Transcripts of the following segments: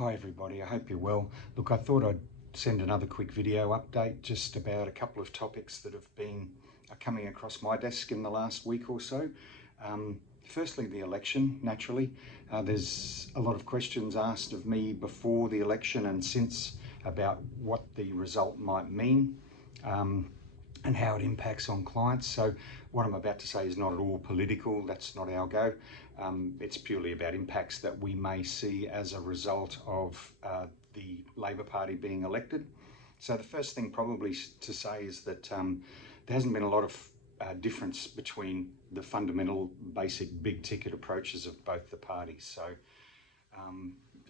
Hi everybody, I hope you're well. Look, I thought I'd send another quick video update just about a couple of topics that have been coming across my desk in the last week or so. Firstly, the election, naturally. There's a lot of questions asked of me before the election and since about what the result might mean and how it impacts on clients. So what I'm about to say is not at all political, that's not our go. It's purely about impacts that we may see as a result of the Labor Party being elected. So the first thing probably to say is that there hasn't been a lot of difference between the fundamental, basic, big ticket approaches of both the parties. So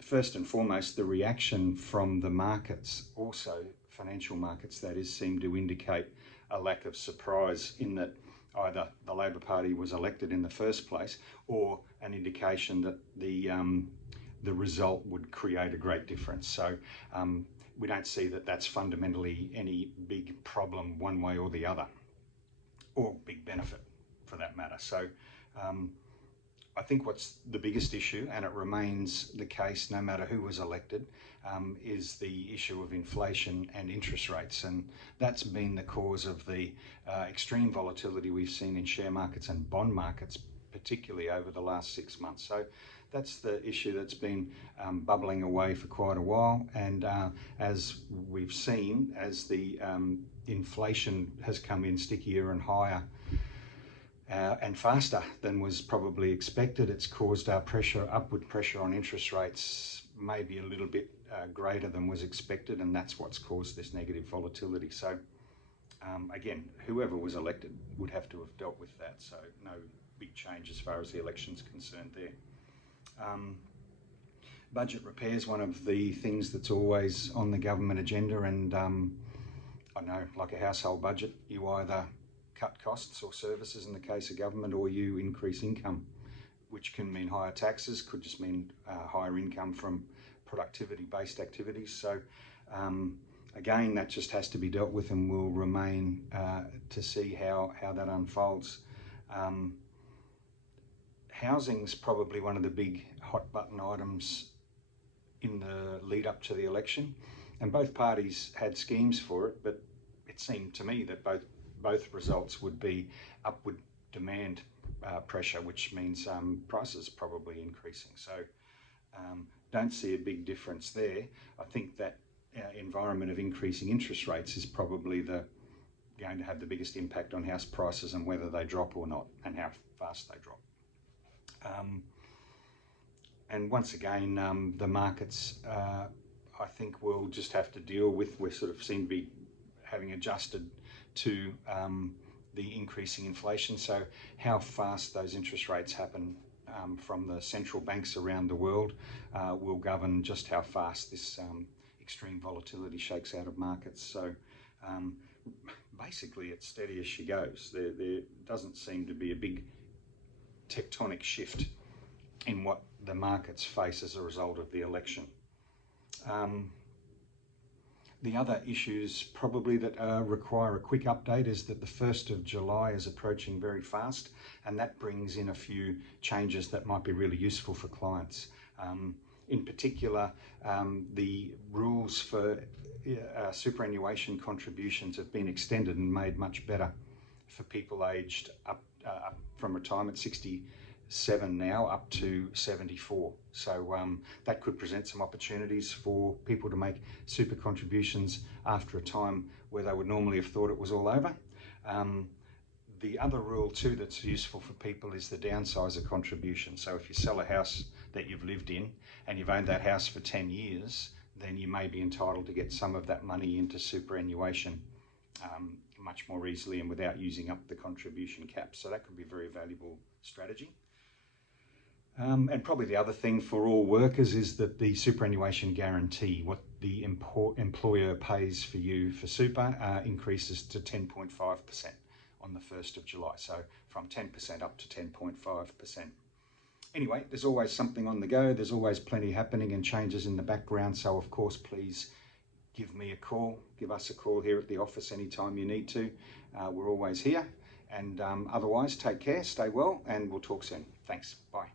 first and foremost, the reaction from the markets, also financial markets that is, seem to indicate a lack of surprise in that either the Labor Party was elected in the first place or an indication that the result would create a great difference. So we don't see that that's fundamentally any big problem one way or the other, or big benefit for that matter. So I think what's the biggest issue, and it remains the case no matter who was elected, is the issue of inflation and interest rates. And that's been the cause of the extreme volatility we've seen in share markets and bond markets, particularly over the last 6 months. So that's the issue that's been bubbling away for quite a while. And as we've seen, as the inflation has come in stickier and higher, and faster than was probably expected, it's caused upward pressure on interest rates, maybe a little bit greater than was expected, and that's what's caused this negative volatility. So again, whoever was elected would have to have dealt with that, so no big change as far as the election's concerned there. Budget repair is one of the things that's always on the government agenda, and I know, like a household budget, you either cut costs or services in the case of government, or you increase income, which can mean higher taxes, could just mean higher income from productivity-based activities. So again, that just has to be dealt with, and will remain to see how that unfolds. Housing's probably one of the big hot button items in the lead up to the election, and both parties had schemes for it, but it seemed to me that both results would be upward demand pressure, which means prices probably increasing. So don't see a big difference there. I think that environment of increasing interest rates is probably going to have the biggest impact on house prices and whether they drop or not, and how fast they drop. And once again, the markets, I think we'll just have to deal with, we sort of seem to be having adjusted to the increasing inflation. So how fast those interest rates happen from the central banks around the world will govern just how fast this extreme volatility shakes out of markets. So basically it's steady as she goes. There doesn't seem to be a big tectonic shift in what the markets face as a result of the election. The other issues probably that require a quick update is that the 1st of July is approaching very fast, and that brings in a few changes that might be really useful for clients. In particular, the rules for superannuation contributions have been extended and made much better for people aged up from retirement, 67 now up to 74. So that could present some opportunities for people to make super contributions after a time where they would normally have thought it was all over. The other rule too that's useful for people is the downsizer contribution. So if you sell a house that you've lived in and you've owned that house for 10 years, then you may be entitled to get some of that money into superannuation much more easily and without using up the contribution cap. So that could be a very valuable strategy. And probably the other thing for all workers is that the superannuation guarantee, what the employer pays for you for super, increases to 10.5% on the 1st of July. So from 10% up to 10.5%. Anyway, there's always something on the go. There's always plenty happening and changes in the background. So of course, please give me a call. Give us a call here at the office anytime you need to. We're always here. And otherwise, take care, stay well, and we'll talk soon. Thanks. Bye.